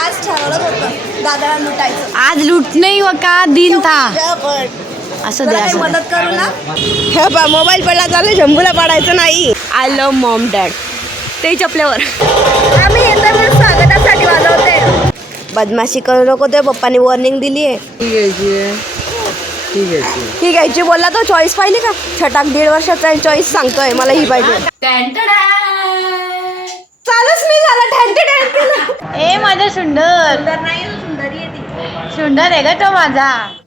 आज ठरवलं होतं. दादाला लुटायचं. आज लूटने ही का? दिन था. असं काही. मदत करू ना? हे बा मोबाईल पडला चालू शंभूला पाडायचं नाही. आय लव्ह मॉम डॅड ते चपल्यावर. आम्ही येतोय म्हणून स्वागतासाठी वाजवते बदमाशी करू नको ते पप्पानी वॉर्निंग दिली आहे. ठीक आहे ठीक आहे. ही घ्यायची बोलला तो चॉईस पाहिली का? छटाक दीड वर्षाचा चॉईस सांगतोय मला ही पाहिजे. चालूच मी झाला ठॅनटे ठॅन केलं ए माझा सुंदर. नाही सुंदरी आहे ती. सुंदर आहे का तो माझा.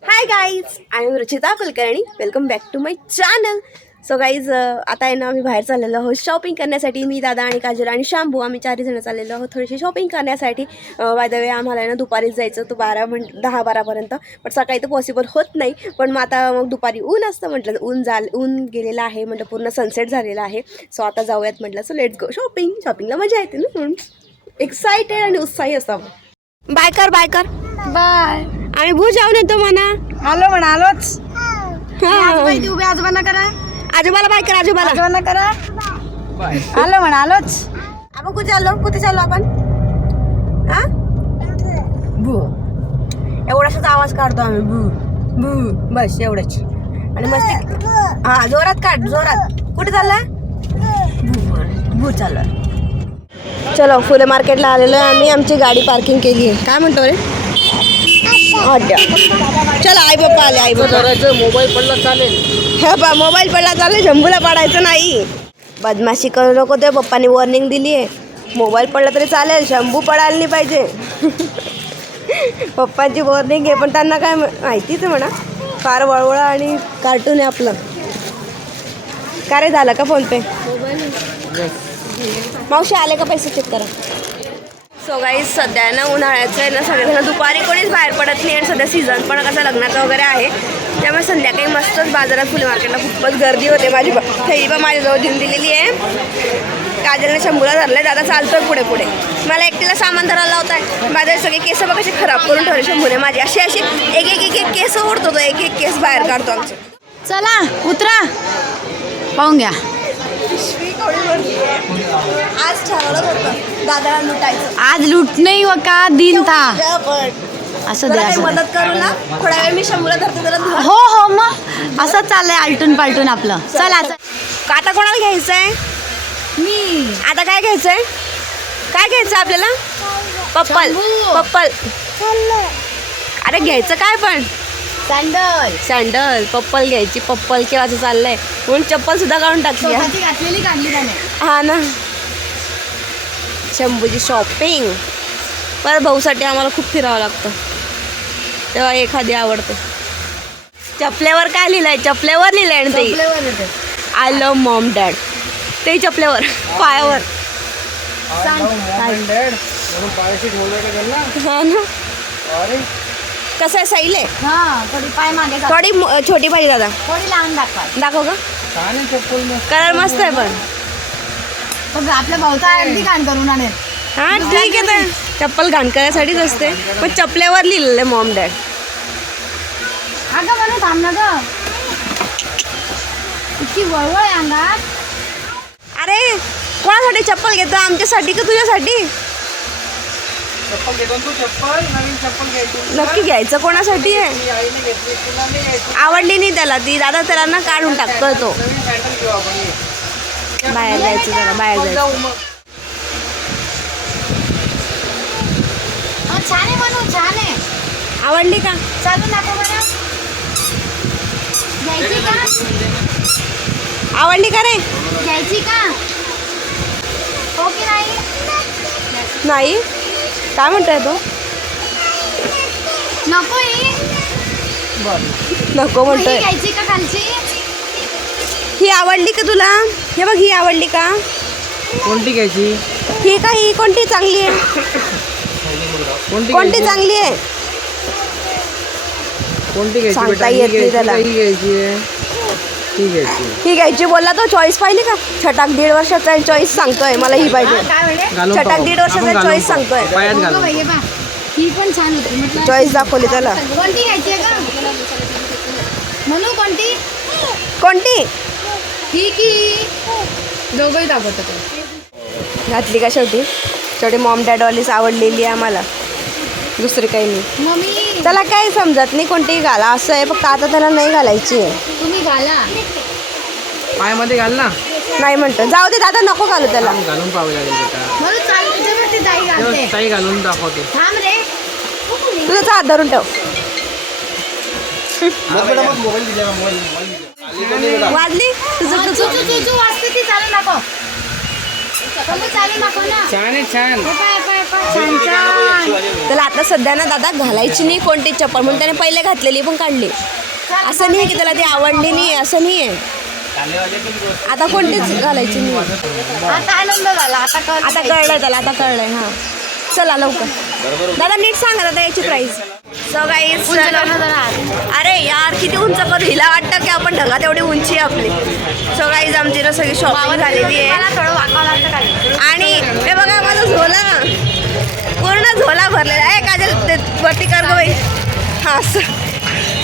Hi guys I'm Ruchita Kulkarni welcome back to my channel so guys आता आहे ना आम्ही बाहेर चाललेलो आहोत. शॉपिंग करण्यासाठी मी दादा आणि काजल आणि शांभू आम्ही चारही जण चाललेलो आहोत थोडीशी शॉपिंग करण्यासाठी. बाय द वे आम्हाला आहे ना दुपारीच जायचं तो बारा म्हण दहा बारापर्यंत पण सकाळी तर पॉसिबल होत नाही. पण मग आता मग दुपारी ऊन असतं म्हटलं ऊन झाल ऊन गेलेलं आहे म्हटलं पूर्ण सनसेट झालेला आहे. सो आता जाऊयात म्हटलं सो लेट्स गो शॉपिंग शॉपिंगला मजा येते ना म्हणून. एक्सायटेड आणि उत्साही असतो बाय कर बाय कर. बाय आम्ही भू जाऊन येतो म्हणा. आलो म्हणा आलोच हा. आजोबांना करा. आजोबाला बाय कर आजोबाला. आजोबांना करा. आलो म्हणा आलोच. आपण कुठे चाललो? कुठे चाललो आपण? हा? भू. एवढाच आवाज काढतो आम्ही भू. भू. बस एवढंच. आणि मस्ती हा जोरात काढ जोरात. कुठे चालला भू. भू चाललो चलो फुले मार्केटला आलेलो आहे आम्ही. आमची गाडी पार्किंग केली आहे. काय म्हणतो रे? अड्डा चला आई बाप्पा आले आई बाप्पा. करायचं मोबाईल पडला चालेल. हे पा मोबाईल पडला चालू शंभूला पाडायचं नाही. बदमाशी करू नको ते पप्पानी वॉर्निंग दिली आहे. मोबाईल पडला तरी चालेल शंभू पडायला नाही पाहिजे. पप्पांची वॉर्निंग आहे पण त्यांना काय माहितीच म्हणा. फार वळवळा आणि कार्टून आहे आपलं. का रे झालं का फोनपे मावशी आले का पैसे चेक करा? सो गाईज सध्या ना उन्हाळ्याचं आहे ना सगळेजण दुपारी कोणीच बाहेर पडत नाही आणि सध्या सीझन पण कसं लग्नाचं वगैरे आहे. त्यामुळे संध्याकाळी मस्तच बाजारात फुले मार्केटला खूपच गर्दी होते. माझी थैली पण माझ्याजवळ देऊन दिलेली आहे. काजलने शंभूला धरलंय. दादा चालतोय पुढे पुढे. मला एकटीला सामान धरायला होता आहे माझे सगळे केस बघ कसे खराब करून ठेवले शंभूने माझे. असे असे एक एक एक एक केस ओढतो तो. एक एक केस बाहेर काढतो आमचे. चला उतरा. पाहून घ्या. आज ठरवलं होतं दादाला लुटायचं. आज लूटने ही का? दिन था. पण. असं काही द्या. मदत करू ना? थोड्या वेळ मी शंभूला धरते जरा धर. हो हो मग. असं चाललंय आलटून पालटून आपलं. चला चला. आता कोणाला घ्यायचंय? मी. आता काय घ्यायचंय? काय घ्यायचं आपल्याला? पप्पल. शंभू. पप्पल. अरे घ्यायचं काय पण? सँडल सँडल पप्पल घ्यायची पप्पल केव्हाचं चाललंय. म्हणून चप्पल सुद्धा काढून टाकली आहे. घातलेली काढली त्याने. हा ना. शंभूची शॉपिंग परत भाऊसाठी आम्हाला खूप फिरावं लागतं. तेव्हा एखादी आवडते. चपल्यावर काय लिहिलंय? चपल्यावर लिहिलंय आणि ते. आय लव्ह मॉम डॅड ते चपल्यावर पायावर. म्हणून पायाशी ठेवलं का त्यांना? हा ना. अरे. कसं आहे साईल आहे? हा थोडी पाय मागे जा. थोडी मो- छोटी पाहिजे दादा. थोडी लहान दाखवा. दाखव का? चप्पल कलर मस्त आहे पण. बघ आपल्या भाऊचा अगदी घाण करून आणेल. हा ठीक आहे तर. चप्पल घाण करायसाठीच असते. पण चपल्यावर लिहिलेलं आहे मॉम डॅड अगं म्हणून थांब ना ग. इतकी वळवळ आहे अंगात. अरे कोणासाठी चप्पल घेतो? आमच्यासाठी का तुझ्यासाठी? चप्पल घेतो ना तू चप्पल नवीन चप्पल घ्यायची नक्की घ्यायचं. कोणासाठी आहे? मी आईने घेतली तुला नाही घ्यायची. आवडली नाही त्याला. ती दादा त्याला ना काढून टाकतोय तो. नवीन सँडल घेऊ आपण ये. बाहेर जायचं जरा बाहेर मग जायचं. जाऊ मग हा, छान आहे म्हणून छान आहे. आवडली का? चालू नको बरं. घ्यायची का? आवडली का रे? घ्यायची का? हो की नाही. नाही? काय म्हणतोय तो? नको ही नको ही म्हणतोय. घ्यायची का खालची? ही आवडली का तुला? हे बघ ही आवडली का? कोणती घ्यायची? ही का ही कोणती चांगली आहे? कोणती कोणती घ्यायची? चांगली आहे? कोणती घ्यायची? सांगता बेटा ही येत नाही घ्यायची त्याला. का ही घ्यायची आहे? ही घ्यायची. ही घ्यायची बोलला तो चॉईस पाहिली का? छटाक दीड वर्षाचा चॉईस सांगतोय मला ही पाहिजे. छटाक. दीड वर्षाचा पाहू. सांगतोय. हो हे. ही पण छान होती चॉईस दाखवली त्याला. कोणती घ्यायची आहे म्हणू कोणती? कोणती? ही की? दोघंही दाखवत होते घातली का शेवटी? शेवटी मॉम डॅडवालीच आवडलेली आहे आम्हाला. दुसरी काही नाही. मम्मी. त्याला काही समजत नाही कोणतीही घाला. असं आहे फक्त आता त्याला नाही घालायची आहे. तुम्ही घाला. पायामध्ये घाल ना. नाही म्हणतो. जाऊ दे दादा नको घालू त्याला. घालून पाहावं लागेल बेटा म्हणून चाल तुझ्यावरती ताई घालते. तेव्हा ताई घालून दाखवते. थांब रे. तुझा हात धरून ठेव. वाजली? तुझं तू तुझं तू तू वाजते ती चालू नको. तुम्ही चालू नको ना. छान आहे छान. हे पाय छान छान त्याला आता सध्या ना दादा घालायची नाही कोणती चप्पल म्हणून त्याने पहिले घातलेली पण काढली. असं नाही की त्याला ती आवडली नाही असं नाही आहे. आता कोणतीच घालायची नाही. आता आनंद झाला आता कळ आता कळलंय त्याला आता कळलंय हा. चला लवकर. दादा नीट सांगा दादा याची प्राइस सो अरे यार किती उंच करू? हिला वाटतं की आपण ढगात एवढी उंची आहे आपली. सो आमची ना सगळी शॉपिंग झालेली आहे. भरलेला आहे. काजल ते वरती कर गं बाई. हा असं.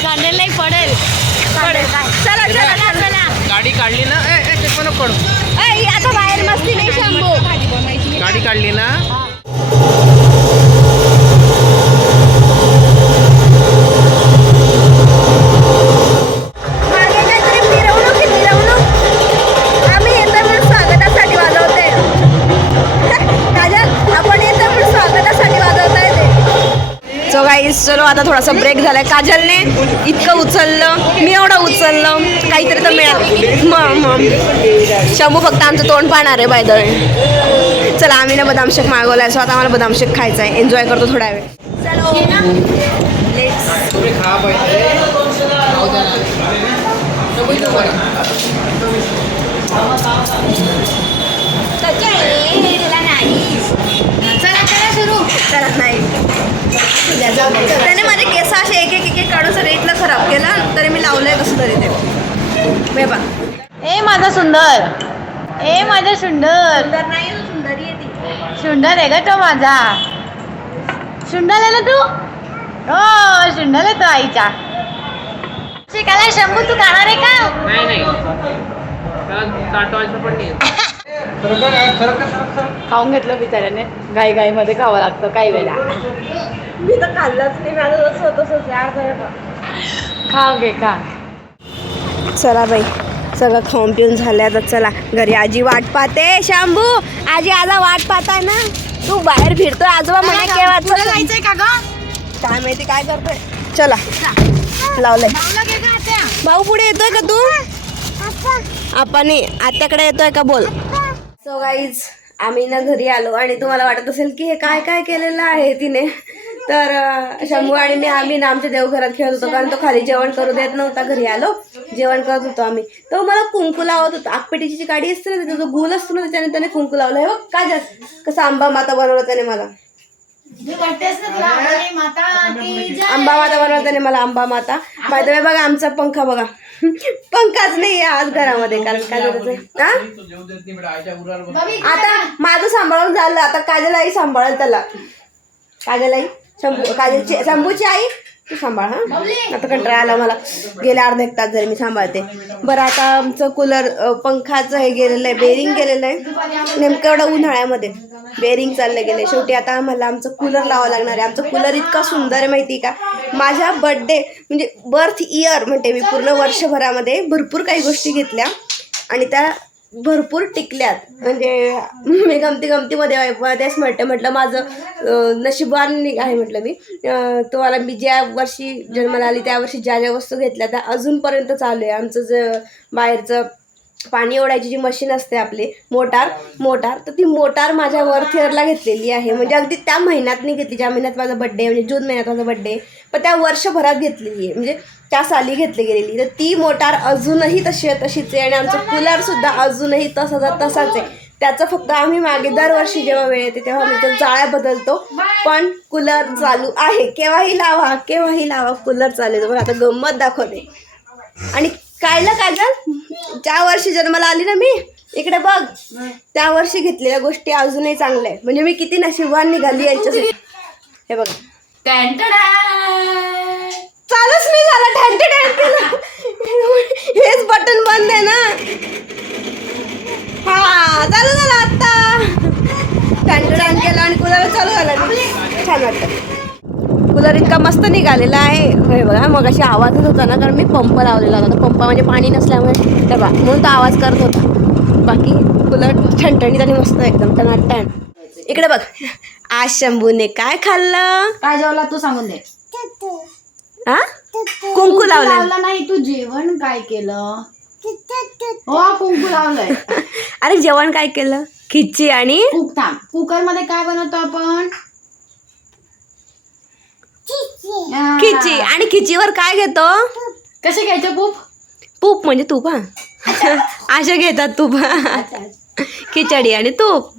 सँडल नाही पडेल. पडेल. चला चला चला गाडी काढली ना? ए आता बाहेर मस्ती नाही शंभू. गाडी काढली ना? आता थोडासा ब्रेक झालाय. काजलने इतकं उचललं. मी एवढं उचललं. काहीतरी तर मिळालं. मग मग. शंभू फक्त आमचं तोंड पाहणार आहे बायदळ चला आम्ही ना बदाम शेक मागवलाय. सो आता आम्हाला बदाम शेक खायचा आहे. एन्जॉय करतो थोडा वेळ. चला. चला सुरू. चला नाही. त्याने माझे केस असे एक एक एक एक काढून सगळं इथलं खराब केलं तरी मी लावलंय कसं तरी ते. ए माझा सुंदर. ए माझा सुंदर. सुंदर नाही सुंदरी आहे ती. सुंदर आहे का तो माझा. सुंदर आहे ना तू? हो सुंदर आहे तो आईचा. शिकायला शंभू तू खाणार आहे का? नाही नाही. त्याला पण नाही. खाऊन घेतलं बिचाऱ्याने. घाई घाई मध्ये खावं लागतं काही वेळेला. मी तर खाल्लंच नाही माझं जसं तसंच यार घे खा चला बाई सगळं खाऊन पिऊन झालं आता चला. घरी आजी वाट पाहते शांभू. आजी आजा वाट पाहताय ना? तू बाहेर फिरतोय आजोबा म्हणे केव्हा पुढे जायचंय का ग? काय माहिती काय करतोय? चला. लावलंय? भाऊ पुढे येतोय का तू? आपण आत्याकडे येतोय का? बोल. सो गाईज आम्ही ना घरी आलो आणि तुम्हाला वाटत असेल की हे काय काय केलेलं आहे तिने. तर शंभू आणि मी आम्ही ना आमच्या देवघरात खेळत होतो कारण तो खाली जेवण करू देत नव्हता घरी आलो. जेवण करत होतो आम्ही. तो मला कुंकू लावत होता. आगपेटीची जी गाडी असते ना तिचा जो गुल असतो ना त्याच्याने त्याने कुंकू लावलं. हे बघ काय जास्त कसा आंबा माता बनवला त्याने मला. आंबा माता बनवला त्याने मला आंबा माता. माहिती बघा आमचा पंखा बघा. पंखाच नाही आहे आज घरामध्ये कारण काय हा? आता माझं सांभाळून झालं. आता काजल आई सांभाळेल त्याला. काजल आई शंभू काजलची शंभूची आई? तू सांभाळ हा? आता कंटाळा आला मला. गेले अर्धा एक तास झाले मी सांभाळते. बरं आता आमचं कूलर पंखाचं हे गेलेलं आहे बेरिंग गेलेलं आहे. नेमकं एवढं उन्हाळ्यामध्ये. बेरिंग चाललं गेलं शेवटी आता आम्हाला आमचं कूलर लावावं लागणार आहे. आमचं कूलर इतका सुंदर आहे माहिती आहे का? माझ्या बड्डे म्हणजे बर्थ इयर म्हणते मी पूर्ण वर्षभरामध्ये भरपूर काही गोष्टी घेतल्या. आणि त्या भरपूर टिकल्यात. म्हणजे मी गमती गमतीमध्ये आहे. म्हटलं म्हटलं माझं नशिबान आहे म्हटलं मी. तुम्हाला मी ज्या वर्षी जन्माला आली त्या वर्षी ज्या ज्या वस्तू घेतल्या त्या अजूनपर्यंत चालू आहे. आमचं जे बाहेरचं पाणी ओढायची जी मशीन असते आपली मोटार मोटार तर ती मोटार माझ्या वर्थ इयरला घेतलेली आहे. म्हणजे अगदी त्या महिन्यात नाही घेतली. ज्या महिन्यात माझा बड्डे म्हणजे जून महिन्यात माझा बड्डे पण त्या वर्षभरात घेतलेली आहे. म्हणजे त्या साली घेतली गेलेली. तर ती मोटार अजूनही तशी आहे तशीच आहे आणि आमचं कूलरसुद्धा अजूनही तसाचा तसाच आहे. त्याचं फक्त आम्ही मागे दरवर्षी जेव्हा वेळ येते तेव्हा आम्ही त्या जाळ्या बदलतो. पण कूलर चालू आहे. केव्हाही लावा केव्हाही लावा कूलर चालू आहे. तुम्हाला आता गंमत दाखवते. आणि कायला काजल? ज्या वर्षी जन्माला आली ना मी इकडे बघ. त्या वर्षी घेतलेल्या गोष्टी अजूनही चांगल्या आहेत. म्हणजे मी किती नशिबान निघाली यांच्यासाठी. हे बघ. चालूच नाही झालं ठॅन केलं हेच बटन बंद आहे ना. हा चालू झालं आता ठॅन्टे ठॅन केलं आणि कुणाला चालू झालं. छान वाटतं कूलर इतका मस्त निघालेला आहे. हे बघा मग अशी आवाज येत होता ना कारण मी पंप लावलेला होता. तर पंपामध्ये पाणी नसल्यामुळे हे बघा म्हणून तो आवाज करत होता. बाकी कूलर ठणठणीत आणि मस्त एकदम टनाटण इकडे बघ. आज शंभूने काय खाल्लं? काय जेवला तू सांगून दे. हा? कुंकू लावलं लावला नाही तू जेवण काय केलं? हो कुंकू लावलंय. अरे जेवण काय केलं? खिची आणि? कुक थांब. कुकरमध्ये काय बनवतो आपण? हा. खिची आणि खिचीवर काय घेतो? कसे घ्यायचे खूप तूप म्हणजे तूप हा. अशा घेतात तूप. खिचडी आणि तूप.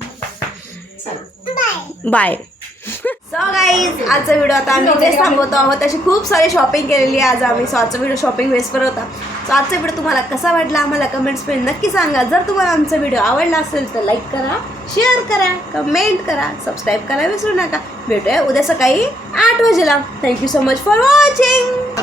बाय. सो गाईज आजचा व्हिडिओ आता आम्ही इथेच थांबवतो आहोत. अशी खूप सारी शॉपिंग केलेली आहे. आज आम्ही सो आजचा व्हिडिओ शॉपिंग बेसवर होता. सो आजचा व्हिडिओ तुम्हाला कसा वाटला? आम्हाला कमेंट्समध्ये नक्की सांगा. जर तुम्हाला आमचा व्हिडिओ आवडला असेल तर लाईक करा शेअर करा कमेंट करा सबस्क्राईब करा विसरू नका. भेटूया उद्या सकाळी आठ वाजेला. Thank you so much for watching